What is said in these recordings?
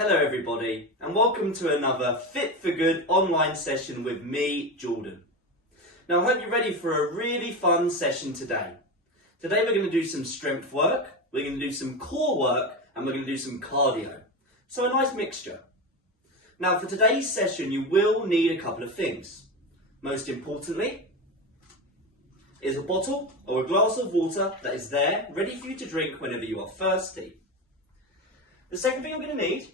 Hello everybody and welcome to another Fit for Good online session with me, Jordan. Now I hope you're ready for a really fun session today. Today we're going to do some strength work, we're going to do some core work and we're going to do some cardio. So a nice mixture. Now for today's session you will need a couple of things. Most importantly is a bottle or a glass of water that is there ready for you to drink whenever you are thirsty. The second thing you're going to need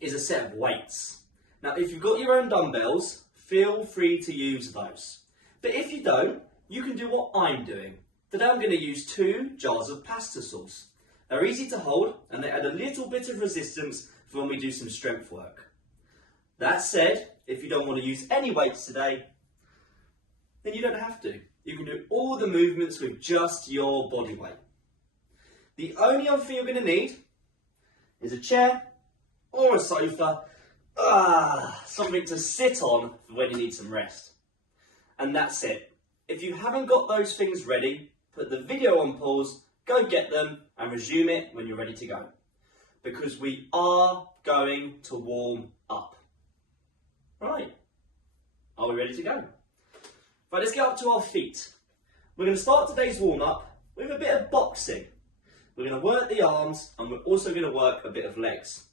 is a set of weights. Now if you've got your own dumbbells, feel free to use those. But if you don't, you can do what I'm doing. Today I'm going to use 2 jars of pasta sauce. They're easy to hold and they add a little bit of resistance for when we do some strength work. That said, if you don't want to use any weights today, then you don't have to. You can do all the movements with just your body weight. The only other thing you're going to need is a chair or a sofa, something to sit on for when you need some rest. And that's it. If you haven't got those things ready, put the video on pause, go get them and resume it when you're ready to go. Because we are going to warm up. Right, are we ready to go? Right, let's get up to our feet. We're going to start today's warm up with a bit of boxing. We're going to work the arms and we're also going to work a bit of legs.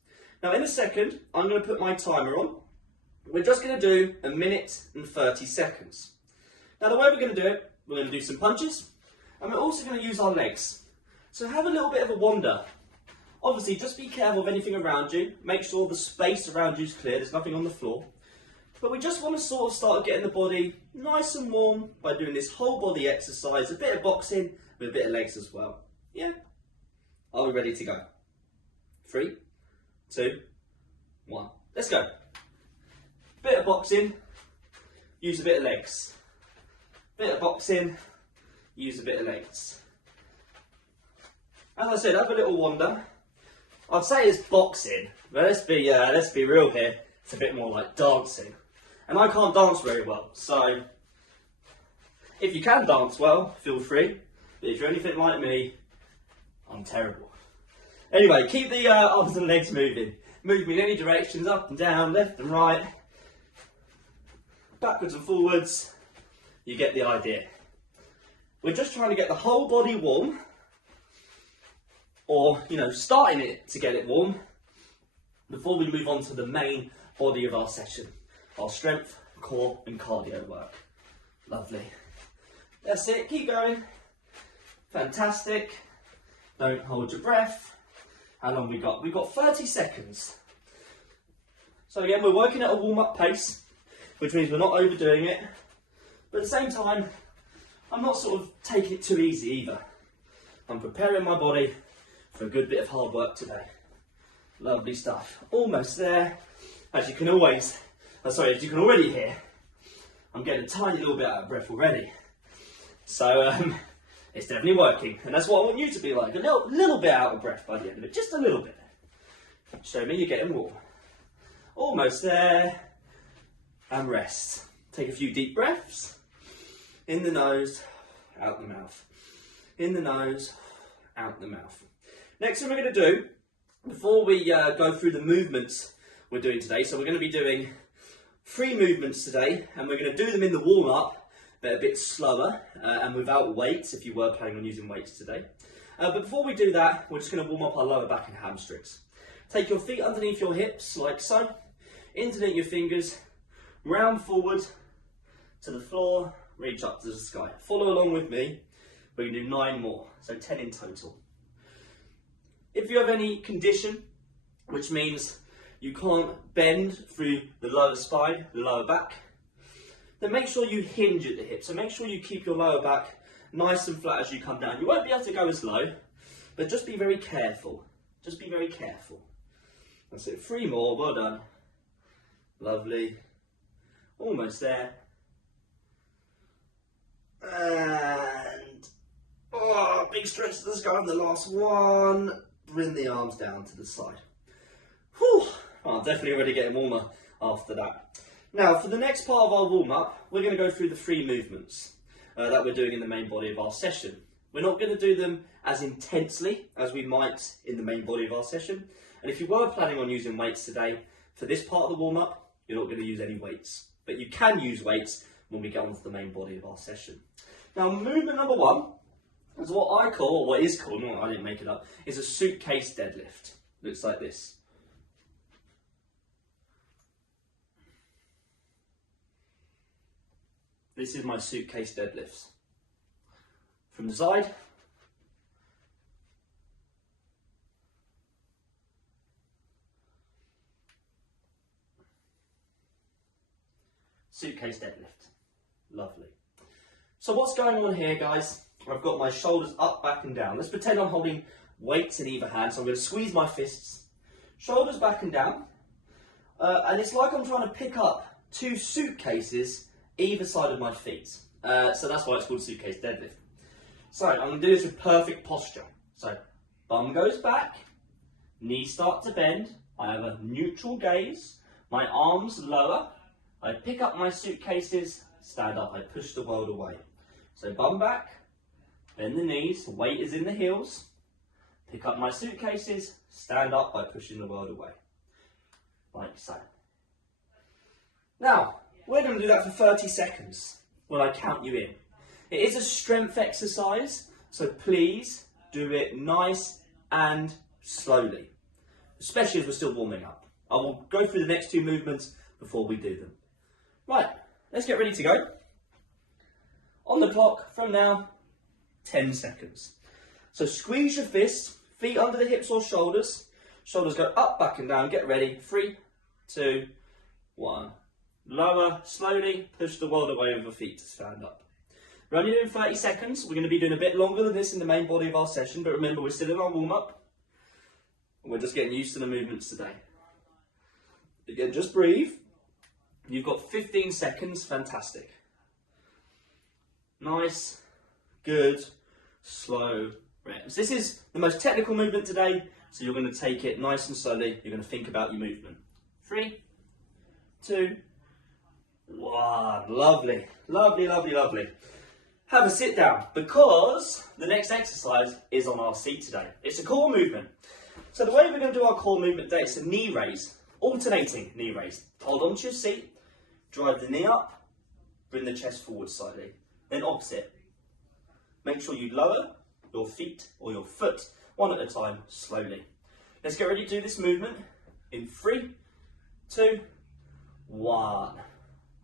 Now in a second, I'm going to put my timer on. We're just going to do 1 minute and 30 seconds. Now the way we're going to do it, we're going to do some punches and we're also going to use our legs. So have a little bit of a wander. Obviously just be careful of anything around you. Make sure the space around you is clear, there's nothing on the floor. But we just want to sort of start getting the body nice and warm by doing this whole body exercise, a bit of boxing with a bit of legs as well. Yeah? Are we ready to go? 3, 2, 1. Let's go. Bit of boxing, use a bit of legs. Bit of boxing, use a bit of legs. As I said, have a little wander. I'd say it's boxing, but let's be real here. It's a bit more like dancing. And I can't dance very well, so if you can dance well, feel free. But if you're anything like me, I'm terrible. Anyway, keep the arms and legs moving. Move me in any directions, up and down, left and right, backwards and forwards. You get the idea. We're just trying to get the whole body warm, or, starting it to get it warm before we move on to the main body of our session. Our strength, core and cardio work. Lovely. That's it, keep going. Fantastic. Don't hold your breath. How long we got? We've got 30 seconds. So again, we're working at a warm-up pace, which means we're not overdoing it. But at the same time, I'm not sort of taking it too easy either. I'm preparing my body for a good bit of hard work today. Lovely stuff. Almost there. As you can already hear, I'm getting a tiny little bit out of breath already. So it's definitely working, and that's what I want you to be like, a little bit out of breath by the end of it, just a little bit. Show me you're getting warm. Almost there, and rest. Take a few deep breaths, in the nose, out the mouth. In the nose, out the mouth. Next thing we're going to do, before we go through the movements we're doing today, so we're going to be doing 3 movements today, and we're going to do them in the warm-up, but a bit slower and without weights if you were planning on using weights today. But before we do that, we're just going to warm up our lower back and hamstrings. Take your feet underneath your hips like so, interlink your fingers, round forward to the floor, reach up to the sky. Follow along with me, we're going to do 9 more, so 10 in total. If you have any condition, which means you can't bend through the lower spine, the lower back, then make sure you hinge at the hip. So make sure you keep your lower back nice and flat as you come down. You won't be able to go as low, but just be very careful. Just be very careful. That's it. 3 more. Well done. Lovely. Almost there. And big stretch to the sky on the last one. Bring the arms down to the side. Whew. I'm definitely already getting warmer after that. Now, for the next part of our warm-up, we're going to go through the 3 movements that we're doing in the main body of our session. We're not going to do them as intensely as we might in the main body of our session. And if you were planning on using weights today, for this part of the warm-up, you're not going to use any weights. But you can use weights when we get onto the main body of our session. Now, movement number 1 is what I call, or what is called, no, I didn't make it up, is a suitcase deadlift. Looks like this. This is my suitcase deadlifts. From the side. Suitcase deadlift. Lovely. So what's going on here, guys? I've got my shoulders up, back and down. Let's pretend I'm holding weights in either hand. So I'm going to squeeze my fists. Shoulders back and down. And it's like I'm trying to pick up 2 suitcases either side of my feet. So that's why it's called suitcase deadlift. So I'm going to do this with perfect posture. So bum goes back, knees start to bend, I have a neutral gaze, my arms lower, I pick up my suitcases, stand up, I push the world away. So bum back, bend the knees, weight is in the heels, pick up my suitcases, stand up by pushing the world away. Like so. Now, we're going to do that for 30 seconds when I count you in. It is a strength exercise, so please do it nice and slowly, especially as we're still warming up. I will go through the next 2 movements before we do them. Right, let's get ready to go. On the clock from now, 10 seconds. So squeeze your fists, feet under the hips or shoulders. Shoulders go up, back and down. Get ready. 3, 2, 1. Lower, slowly, push the world away with your feet to stand up. We're only doing 30 seconds. We're going to be doing a bit longer than this in the main body of our session, but remember, we're still in our warm-up. And we're just getting used to the movements today. Again, just breathe. You've got 15 seconds. Fantastic. Nice, good, slow reps. This is the most technical movement today, so you're going to take it nice and slowly. You're going to think about your movement. 3, 2, 1. Lovely, lovely, lovely, lovely. Have a sit down, because the next exercise is on our seat today. It's a core movement. So the way we're going to do our core movement today, it's a knee raise, alternating knee raise. Hold on to your seat, drive the knee up, bring the chest forward slightly. Then opposite. Make sure you lower your feet or your foot one at a time, slowly. Let's get ready to do this movement in 3, 2, 1.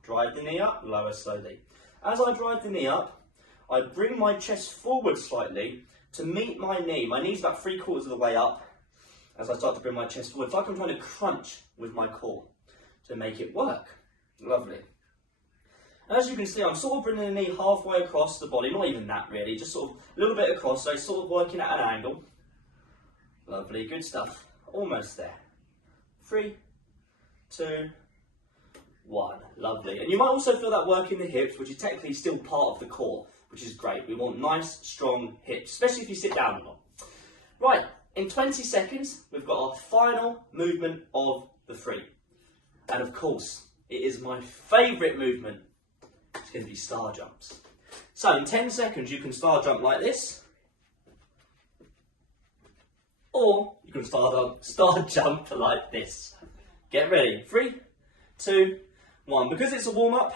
Drive the knee up, lower slowly. As I drive the knee up, I bring my chest forward slightly to meet my knee. My knee's about 3/4 of the way up as I start to bring my chest forward. It's like I'm trying to crunch with my core to make it work. Lovely. And as you can see, I'm sort of bringing the knee halfway across the body, not even that really, just sort of a little bit across, so it's sort of working at an angle. Lovely, good stuff. Almost there. 3, 2, 1. Lovely. And you might also feel that work in the hips, which is technically still part of the core, which is great. We want nice, strong hips, especially if you sit down a lot. Right, in 20 seconds, we've got our final movement of the 3. And of course, it is my favourite movement. It's going to be star jumps. So in 10 seconds, you can star jump like this. Or you can star jump like this. Get ready. 3, 2, 1. Because it's a warm-up,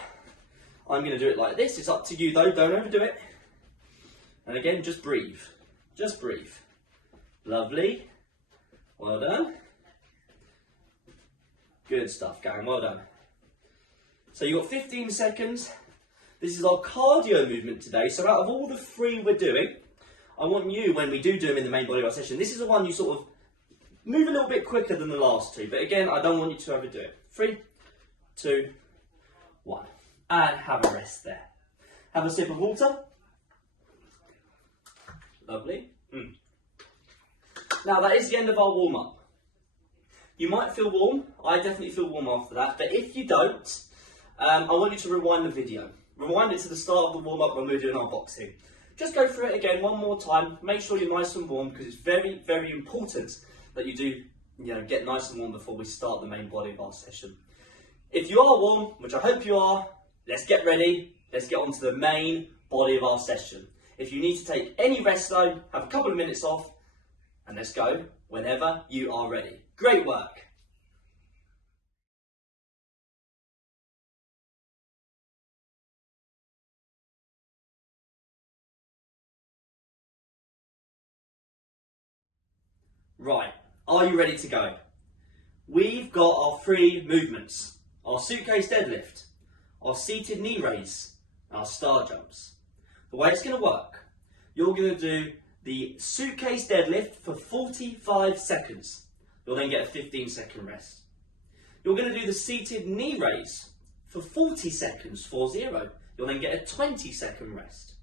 I'm going to do it like this. It's up to you though, don't overdo it. And again, just breathe. Just breathe. Lovely. Well done. Good stuff, gang. Well done. So you've got 15 seconds. This is our cardio movement today. So out of all the 3 we're doing, I want you, when we do them in the main body of our session, this is the one you sort of move a little bit quicker than the last 2. But again, I don't want you to overdo it. 3, 2, 1. And have a rest there. Have a sip of water. Lovely. Now that is the end of our warm-up. You might feel warm. I definitely feel warm after that. But if you don't, I want you to rewind the video. Rewind it to the start of the warm-up when we're doing our boxing. Just go through it again one more time. Make sure you're nice and warm, because it's very, very important that you do, get nice and warm before we start the main body of our session. If you are warm, which I hope you are, let's get ready. Let's get on to the main body of our session. If you need to take any rest though, have a couple of minutes off, and let's go whenever you are ready. Great work. Right, are you ready to go? We've got our 3 movements: our suitcase deadlift, our seated knee raise, and our star jumps. The way it's going to work, you're going to do the suitcase deadlift for 45 seconds. You'll then get a 15-second rest. You're going to do the seated knee raise for 40 seconds, 40. You'll then get a 20-second rest.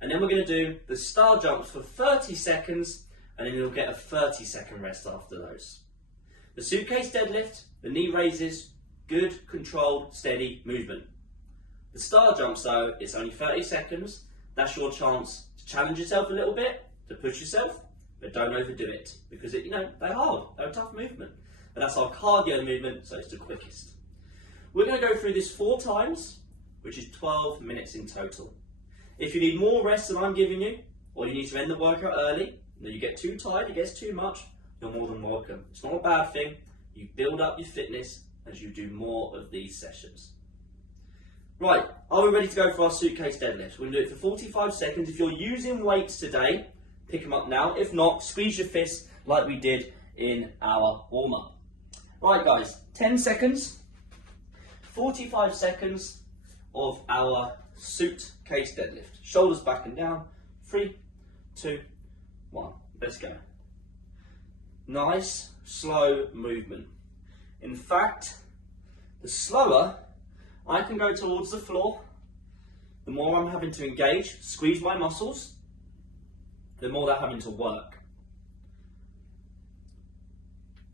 And then we're going to do the star jumps for 30 seconds, and then you'll get a 30-second rest after those. The suitcase deadlift, the knee raises, good, controlled, steady movement. The star jumps though, it's only 30 seconds. That's your chance to challenge yourself a little bit, to push yourself, but don't overdo it, because they're hard, they're a tough movement. But that's our cardio movement, so it's the quickest. We're going to go through this 4 times, which is 12 minutes in total. If you need more rest than I'm giving you, or you need to end the workout early, that you get too tired, it gets too much, you're more than welcome. It's not a bad thing. You build up your fitness as you do more of these sessions. Right, are we ready to go for our suitcase deadlift? We're going to do it for 45 seconds. If you're using weights today, pick them up now. If not, squeeze your fists like we did in our warm-up. Right guys, 10 seconds, 45 seconds of our suitcase deadlift. Shoulders back and down. 3, 2, 1. Let's go. Nice, slow movement. In fact, the slower I can go towards the floor, the more I'm having to engage, squeeze my muscles, the more they're having to work.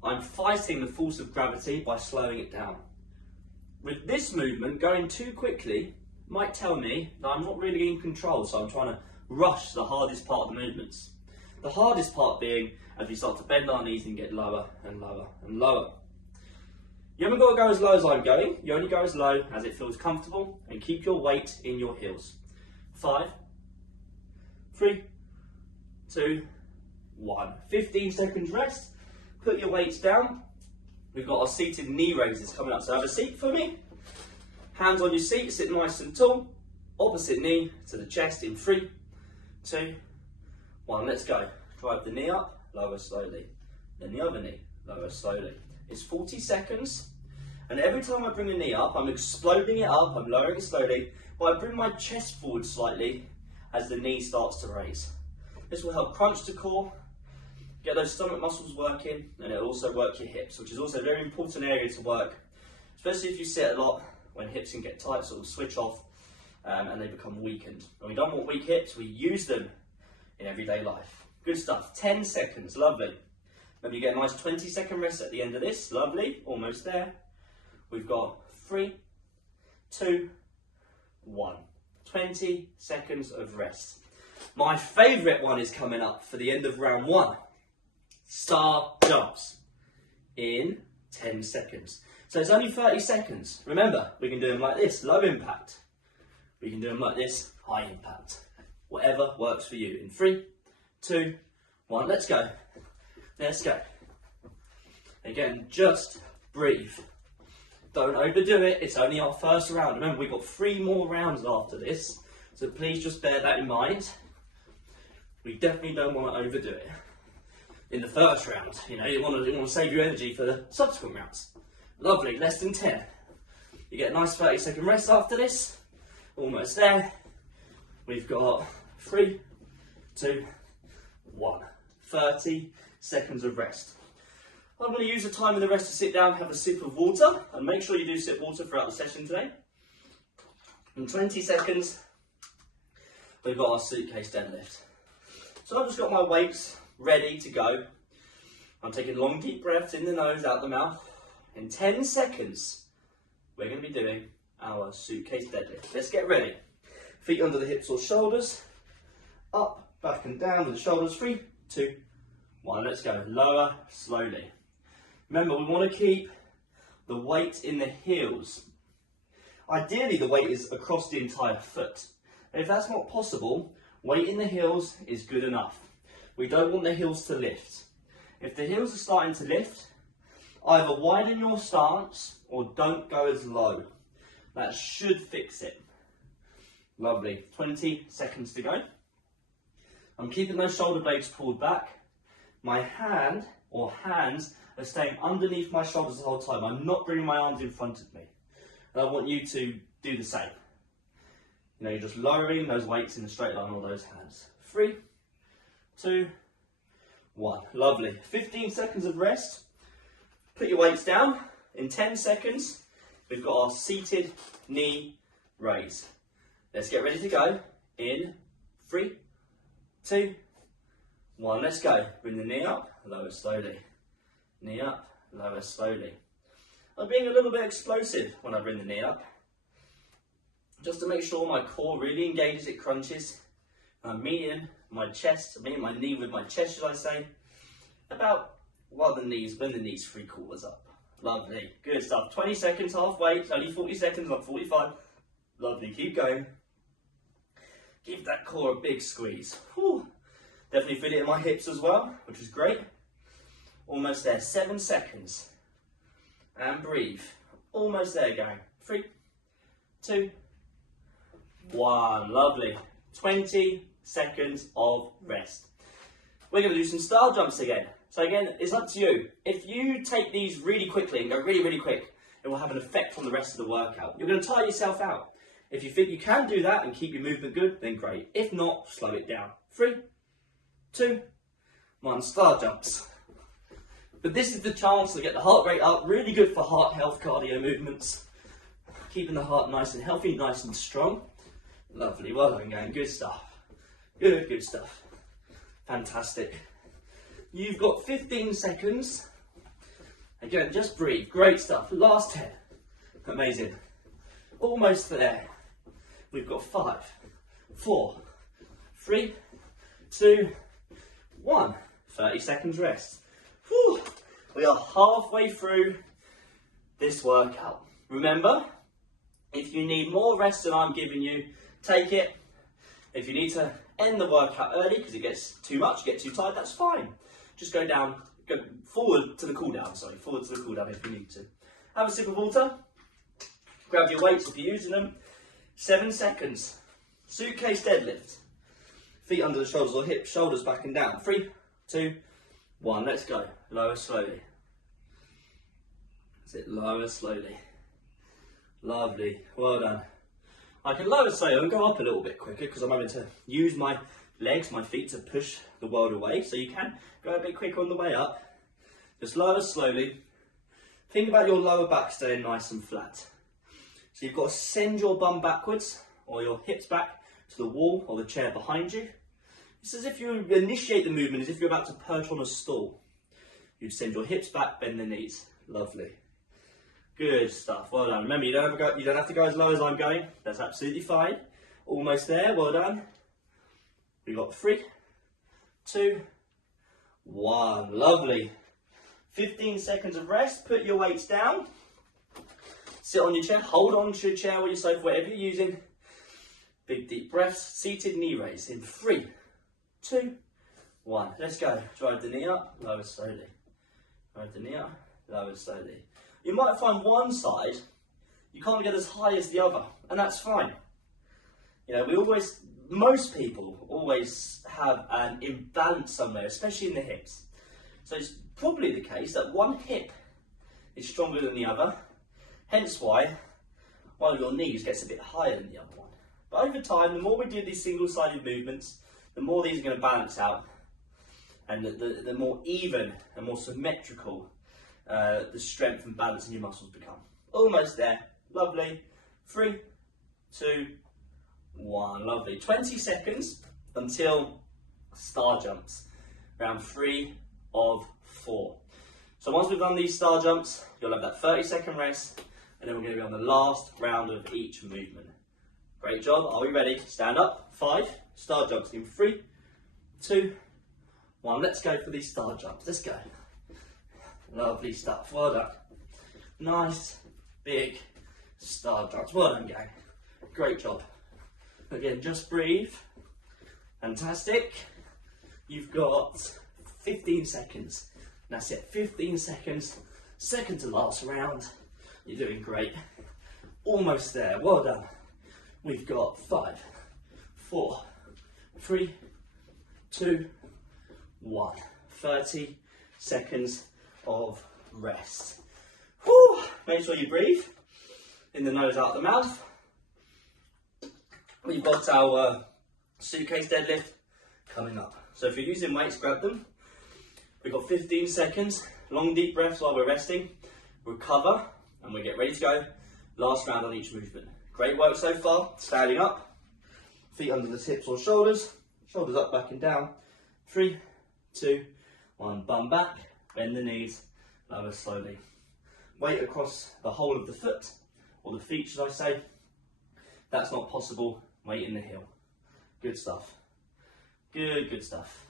I'm fighting the force of gravity by slowing it down. With this movement, going too quickly might tell me that I'm not really in control, so I'm trying to rush the hardest part of the movements. The hardest part being as we start to bend our knees and get lower and lower and lower. You haven't got to go as low as I'm going, you only go as low as it feels comfortable, and keep your weight in your heels. 5, 3, 2, 1. 15 seconds rest, put your weights down. We've got our seated knee raises coming up, so have a seat for me. Hands on your seat, sit nice and tall. Opposite knee to the chest in 3, 2, 1. Let's go. Drive the knee up, lower slowly. Then the other knee, lower slowly. It's 40 seconds, and every time I bring the knee up, I'm exploding it up, I'm lowering it slowly, but I bring my chest forward slightly as the knee starts to raise. This will help crunch the core, get those stomach muscles working, and it'll also work your hips, which is also a very important area to work, especially if you sit a lot. When hips can get tight, sort of switch off and they become weakened. And we don't want weak hips, we use them in everyday life. Good stuff, 10 seconds, lovely. Maybe you get a nice 20-second rest at the end of this, lovely, almost there. We've got 3, 2, 1. 20 seconds of rest. My favourite one is coming up for the end of round 1. Star jumps in 10 seconds. So it's only 30 seconds. Remember, we can do them like this, low impact. We can do them like this, high impact. Whatever works for you. In 3, 2, 1, let's go. Let's go. Again, just breathe. Don't overdo it, it's only our first round. Remember, we've got 3 more rounds after this, so please just bear that in mind. We definitely don't want to overdo it. In the first round, you want to save your energy for the subsequent rounds. Lovely, less than 10. You get a nice 30-second rest after this. Almost there. We've got 3, 2, 1. 30 seconds of rest. I'm going to use the time in the rest to sit down, have a sip of water, and make sure you do sip water throughout the session today. In 20 seconds, we've got our suitcase deadlift. So I've just got my weights ready to go. I'm taking long deep breaths in the nose, out the mouth. In 10 seconds, we're going to be doing our suitcase deadlift. Let's get ready. Feet under the hips or shoulders, up, back and down with the shoulders. 3, 2, 1. Let's go. Lower, slowly. Remember, we want to keep the weight in the heels. Ideally, the weight is across the entire foot. If that's not possible, Weight in the heels is good enough. We don't want the heels to lift. If the heels are starting to lift, either widen your stance or don't go as low. That should fix it. Lovely. 20 seconds to go. I'm keeping those shoulder blades pulled back. My hand or hands are staying underneath my shoulders the whole time. I'm not bringing my arms in front of me. And I want you to do the same. You know, you're just lowering those weights in a straight line, all those hands. 3, 2, 1. Lovely. 15 seconds of rest. Put your weights down. In 10 seconds, we've got our seated knee raise. Let's get ready to go. In 3, 2, 1. Let's go. Bring the knee up, lower slowly. Knee up, lower slowly. I'm being a little bit explosive when I bring the knee up, just to make sure my core really engages, it crunches. I'm meeting my chest, meeting my knee with my chest, should I say, about when the knee's 3/4 up. Lovely, good stuff. 20 seconds, halfway, it's only 40 seconds, not 45. Lovely, keep going. Give that core a big squeeze. Whew. Definitely feel it in my hips as well, which is great. Almost there, 7 seconds. And breathe. Almost there, going. 3, 2, 1. Lovely. 20 seconds of rest. We're going to do some star jumps again. So again, it's up to you. If you take these really quickly and go really, really quick, it will have an effect on the rest of the workout. You're going to tire yourself out. If you think you can do that and keep your movement good, then great. If not, slow it down. 3, 2, 1. Star jumps. But this is the chance to get the heart rate up. Really good for heart health cardio movements. Keeping the heart nice and healthy, nice and strong. Lovely, well done, gang. Good stuff. Good stuff. Fantastic. You've got 15 seconds. Again, just breathe. Great stuff. Last 10. Amazing. Almost there. We've got 5, 4, 3, 2, 1. 30 seconds rest. Whew. We are halfway through this workout. Remember, if you need more rest than I'm giving you, take it. If you need to end the workout early because it gets too much, get too tired, that's fine. Just go forward to the cool down, forward to the cool down if you need to. Have a sip of water. Grab your weights if you're using them. 7 seconds. Suitcase deadlift. Feet under the shoulders or hips, shoulders back and down. 3, 2, 1. Let's go. Lower slowly. That's it. Lower slowly. Lovely. Well done. I can lower slowly and go up a little bit quicker because I'm having to use my legs, my feet to push the world away. So you can go a bit quicker on the way up. Just lower slowly. Think about your lower back staying nice and flat. So you've got to send your bum backwards or your hips back to the wall or the chair behind you. It's as if you initiate the movement as if you're about to perch on a stool. You'd send your hips back, bend the knees. Lovely. Good stuff. Well done. Remember, you don't have to go as low as I'm going. That's absolutely fine. Almost there. Well done. We've got 3, 2, 1. Lovely. 15 seconds of rest. Put your weights down. Sit on your chair. Hold on to your chair or your sofa, whatever you're using. Big deep breaths. Seated knee raise in 3, 2, 1. Let's go. Drive the knee up. Lower slowly. Drive the knee up. Lower slowly. You might find one side you can't get as high as the other, and that's fine. You know, most people always have an imbalance somewhere, especially in the hips. So it's probably the case that one hip is stronger than the other, hence why one of your knees gets a bit higher than the other one. But over time, the more we do these single-sided movements, the more these are going to balance out, and the more even and more symmetrical the strength and balance in your muscles become. Almost there. Lovely. 3, 2, 1. Lovely. 20 seconds until star jumps. Round 3 of 4. So once we've done these star jumps, you'll have that 30-second rest, and then we're going to be on the last round of each movement. Great job. Are we ready? Stand up. 5 star jumps in 3, 2, 1. Let's go for these star jumps. Let's go. Lovely stuff. Well done. Nice, big star jumps. Well done, gang. Great job. Again, just breathe Fantastic. You've got 15 seconds. That's it, 15 seconds. Second to last round. You're doing great. Almost there, well done. We've got 5, 4, 3, 2, 1. 30 seconds of rest. Whew. Make sure you breathe in the nose, out the mouth. We've got our suitcase deadlift coming up. So if you're using weights, grab them. We've got 15 seconds, long deep breaths while we're resting. Recover, and we get ready to go. Last round on each movement. Great work so far. Standing up, feet under the hips or shoulders, shoulders up, back and down. 3, 2, 1, bum back, bend the knees, lower slowly. Weight across the whole of the foot, or the feet should I say. That's not possible, weight in the heel. Good stuff. Good stuff.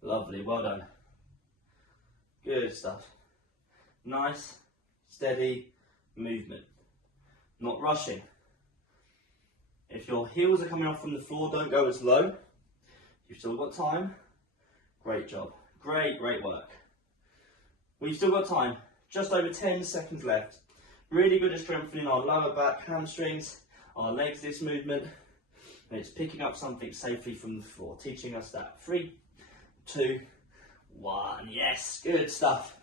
Lovely, well done. Good stuff. Nice, steady movement. Not rushing. If your heels are coming off from the floor, don't go as low. You've still got time. Great job. Great work. We've still got time. Just over 10 seconds left. Really good at strengthening our lower back, hamstrings, our legs, this movement. And it's picking up something safely from the floor, teaching us that. 3, 2, 1. Yes, good stuff.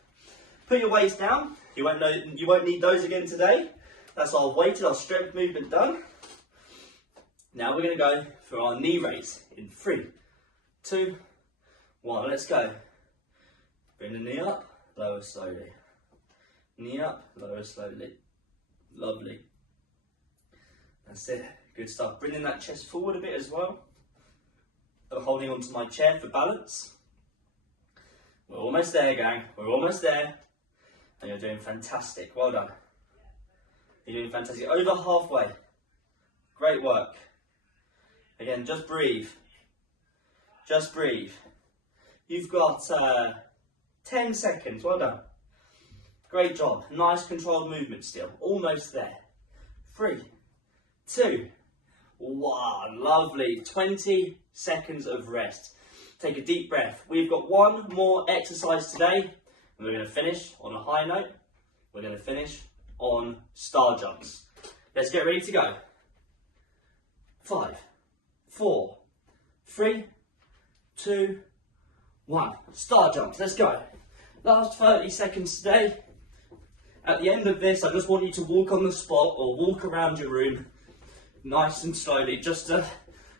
Put your weights down. You won't need those again today. That's our weighted, our strength movement done. Now we're going to go for our knee raise in 3, 2, 1. Let's go. Bring the knee up, lower slowly. Knee up, lower slowly. Lovely. That's it. Good stuff. Bringing that chest forward a bit as well. I'm holding onto my chair for balance. We're almost there, gang. We're almost there. And you're doing fantastic. Well done. You're doing fantastic. Over halfway. Great work. Again, just breathe. Just breathe. You've got 10 seconds. Well done. Great job. Nice controlled movement still. Almost there. 3, 2, 1. Lovely. 20 seconds of rest. Take a deep breath. We've got one more exercise today. And we're going to finish on a high note. We're going to finish on star jumps. Let's get ready to go. 5, 4, 3, 2, 1. Star jumps. Let's go. Last 30 seconds today. At the end of this, I just want you to walk on the spot or walk around your room nice and slowly, just to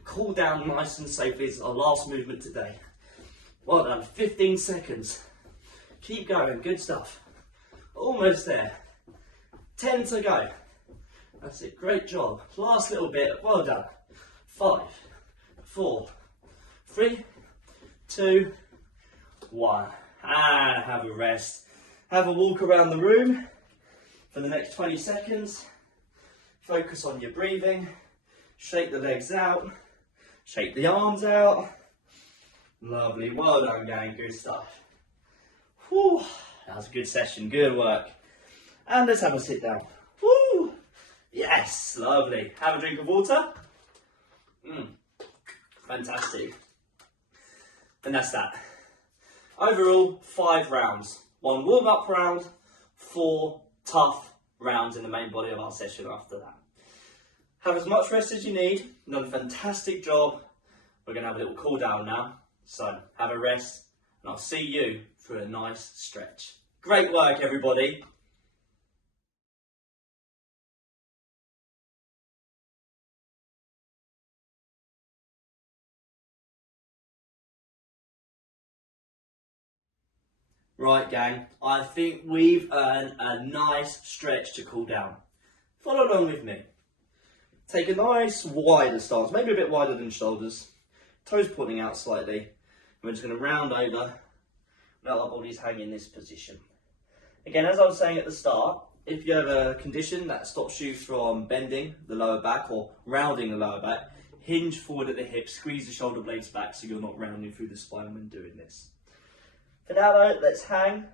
cool down nice and safely. It's our last movement today. Well done. 15 seconds. Keep going. Good stuff. Almost there. 10 to go. That's it. Great job. Last little bit. Well done. 5, 4, 3, 2, 1. And have a rest. Have a walk around the room for the next 20 seconds. Focus on your breathing. Shake the legs out. Shake the arms out. Lovely. Well done, gang. Good stuff. Whew. That was a good session. Good work. And let's have a sit down. Woo. Yes. Lovely. Have a drink of water. Fantastic. And that's that. Overall, 5 rounds. 1 warm-up round, 4 tough rounds in the main body of our session after that. Have as much rest as you need. You've done a fantastic job. We're going to have a little cool down now. So have a rest, and I'll see you for a nice stretch. Great work, everybody. Right, gang, I think we've earned a nice stretch to cool down. Follow along with me. Take a nice wider stance, maybe a bit wider than shoulders. Toes pointing out slightly. We're just going to round over, let our bodies hang in this position. Again, as I was saying at the start, if you have a condition that stops you from bending the lower back or rounding the lower back, hinge forward at the hips, squeeze the shoulder blades back so you're not rounding through the spine when doing this. For now though, let's hang.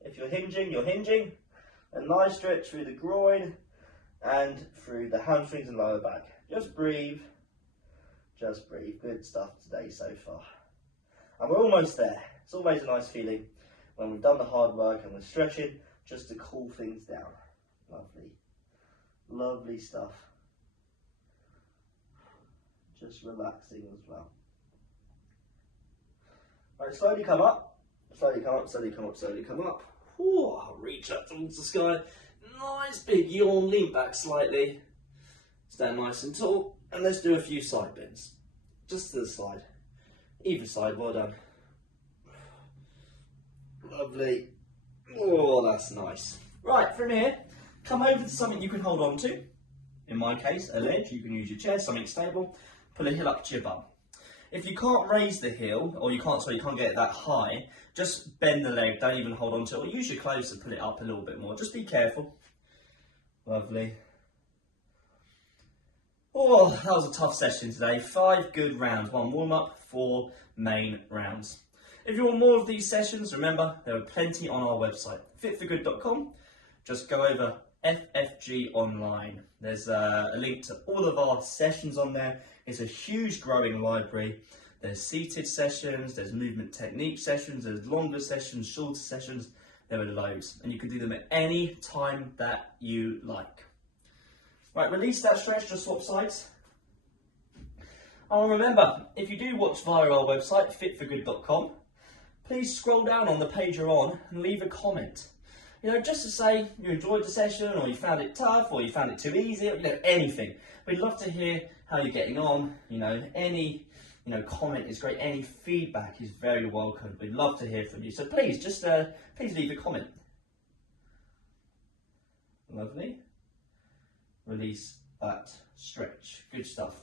If you're hinging, you're hinging. A nice stretch through the groin and through the hamstrings and lower back. Just breathe. Just breathe. Good stuff today so far. And we're almost there. It's always a nice feeling when we've done the hard work and we're stretching just to cool things down. Lovely. Lovely stuff. Just relaxing as well. Right, slowly come up. Slowly come up, slowly come up, slowly come up. Ooh, reach up towards the sky. Nice big yawn, lean back slightly. Stand nice and tall. And let's do a few side bends. Just to the side. Either side, well done. Lovely. Oh, that's nice. Right, from here, come over to something you can hold on to. In my case, a ledge. You can use your chair, something stable. Pull a heel up to your bum. If you can't raise the heel, or you can't get it that high, just bend the leg, don't even hold on to it, or use your clothes to pull it up a little bit more. Just be careful. Lovely. Oh, that was a tough session today. 5 good rounds, 1 warm-up, 4 main rounds. If you want more of these sessions, remember, there are plenty on our website, fitforgood.com. Just go over FFG Online. There's a link to all of our sessions on there. It's a huge growing library. There's seated sessions, there's movement technique sessions, there's longer sessions, shorter sessions. There are loads, and you can do them at any time that you like. Right, release that stretch, just swap sides. And remember, if you do watch via our website, fitforgood.com, please scroll down on the page you're on and leave a comment. You know, just to say you enjoyed the session, or you found it tough, or you found it too easy, or, anything. We'd love to hear how you're getting on. Any comment is great. Any feedback is very welcome. We'd love to hear from you. So please, just please leave a comment. Lovely. Release that stretch. Good stuff.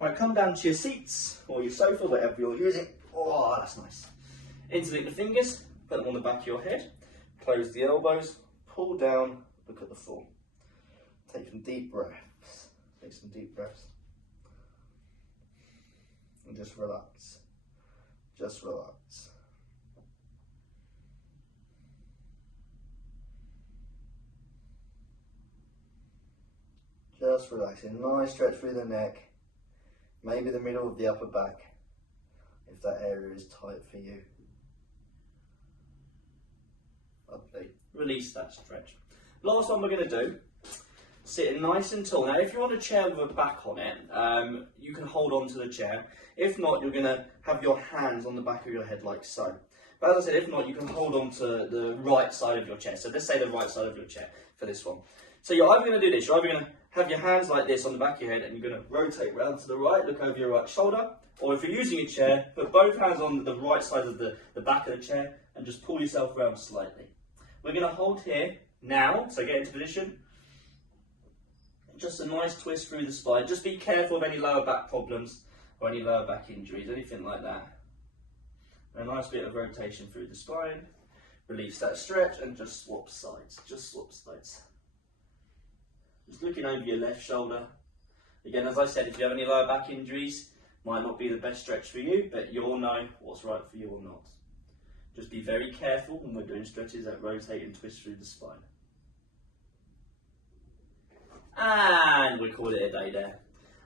Right, come down to your seats or your sofa, whatever you're using. Oh, that's nice. Interlink the fingers, put them on the back of your head. Close the elbows, pull down, look at the floor. Take some deep breaths. Take some deep breaths. And just relax. Just relax. Just relaxing. Nice stretch through the neck. Maybe the middle of the upper back, if that area is tight for you. Lovely. Release that stretch. Last one we're going to do, sitting nice and tall. Now, if you're on a chair with a back on it, you can hold on to the chair. If not, you're going to have your hands on the back of your head like so. But as I said, if not, you can hold on to the right side of your chair. So let's say the right side of your chair for this one. So you're either going to do this, you're either going to have your hands like this on the back of your head, and you're going to rotate round to the right, look over your right shoulder. Or if you're using a chair, put both hands on the right side of the back of the chair and just pull yourself around slightly. We're going to hold here now, so get into position. Just a nice twist through the spine. Just be careful of any lower back problems or any lower back injuries, anything like that. A nice bit of rotation through the spine. Release that stretch and just swap sides. Just swap sides. Just looking over your left shoulder. Again, as I said, if you have any lower back injuries, might not be the best stretch for you, but you'll know what's right for you or not. Just be very careful when we're doing stretches that rotate and twist through the spine. And we call it a day there.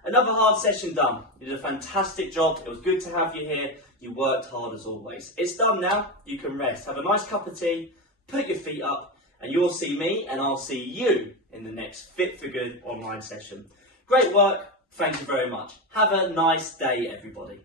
Another hard session done. You did a fantastic job. It was good to have you here. You worked hard as always. It's done now. You can rest. Have a nice cup of tea, put your feet up, and you'll see me and I'll see you in the next Fit for Good online session. Great work. Thank you very much. Have a nice day, everybody.